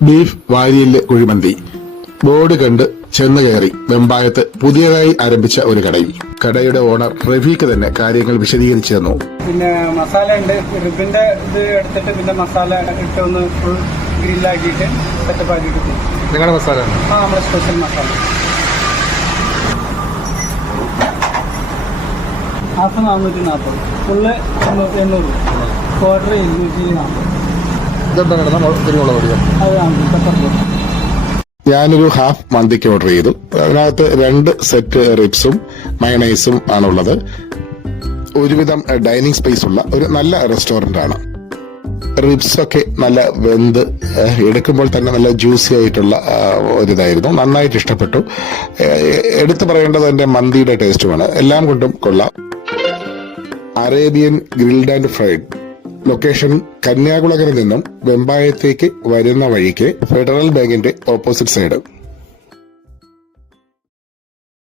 Beef വാരിയല് kuzhimanthi board കണ്ട് ചെന്ന് കയറി വെമ്പായത്ത് പുതിയതായി ആരംഭിച്ച ഒരു കടയിൽ കടയുടെ ഓണർ റഫീഖ് തന്നെ കാര്യങ്ങൾ വിശദീകരിച്ചു തന്നു. പിന്നെ മസാല ഉണ്ട്, റിബിന്റെ ഇത് എടുത്തിട്ട് പിന്നെ മസാല ഇട്ടൊന്ന് ഫുൾ ഗ്രില്ലാക്കിയിട്ട് സെറ്റപ്പ് ആക്കിയിട്ട് നിങ്ങളുടെ മസാല നമ്മുടെ special masala half 440, full 800, quarter 240. ഞാനൊരു ഹാഫ് മന്തിക്ക് ഓർഡർ ചെയ്തു. അതിനകത്ത് 2 സെറ്റ് റിബ്സും മയണൈസും ആണുള്ളത്. ഒരുവിധം ഡൈനിങ് സ്പേസ് ഉള്ള ഒരു നല്ല റെസ്റ്റോറന്റ് ആണ്. റിബ്സ് ഒക്കെ നല്ല വെന്ത് എടുക്കുമ്പോൾ തന്നെ നല്ല ജ്യൂസി ആയിട്ടുള്ള ഒരിതായിരുന്നു. നന്നായിട്ട് ഇഷ്ടപ്പെട്ടു. എടുത്തു പറയേണ്ടത് എന്റെ മന്തിയുടെ ടേസ്റ്റുമാണ്. എല്ലാം കൊണ്ടും കൊള്ളാം. Arabian grilled and fried. Location കന്യാകുളങ്ങരയിൽ നിന്നും വെമ്പായത്തേക്ക് വരുന്ന വഴിക്ക് ഫെഡറൽ ബാങ്കിന്റെ ഓപ്പോസിറ്റ് സൈഡ്.